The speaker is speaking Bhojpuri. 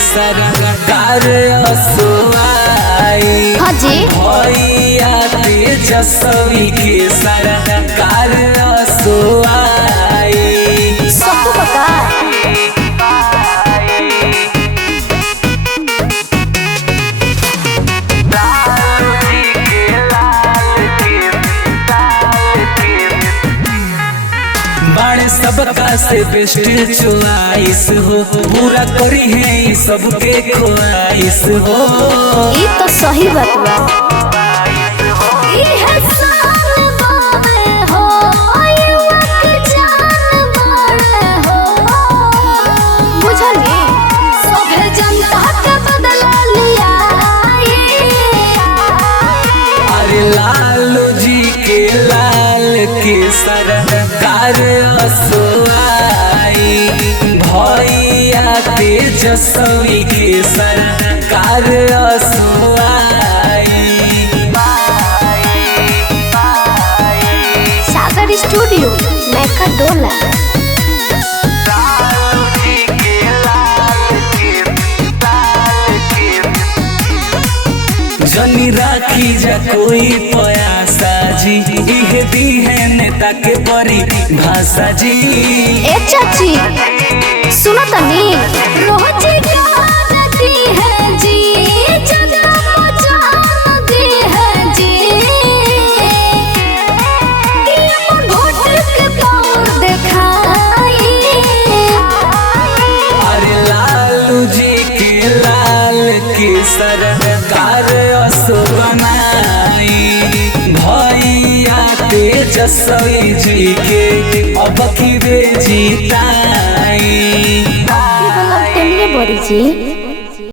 सरकार असुआई। हाँ जी भैया तेजस्वी के सरकार असुआई। सबको पता बाड़े सबका से बेस्ट चॉइस हो, पूरा करी है सबके ख्वाइश हो। ये तो सही बात बा। ई है साल बावे हो, युवा के जान बावे हो। बुझली सभे जनता के बदला लिया। अरे लालू जी के लाल के सरकार असुआई। भैया तेजस्वी के सरकार असुआई। सागर स्टूडियो मैका डोला। जनी राखी जा कोई पयासा जी, इहे दी है नेता के परी भाषा जी। ए चाची सुनो तनी रोज गाती है जी, जगह मचाती है जी। ये अपन वोट के पावर दिखाई। अरे लालू जी के लाल के सरकार असो बनाई। भैया तेजस्वी जी के अब की वे जीताई। ये बोला तेरे बड़ी जी।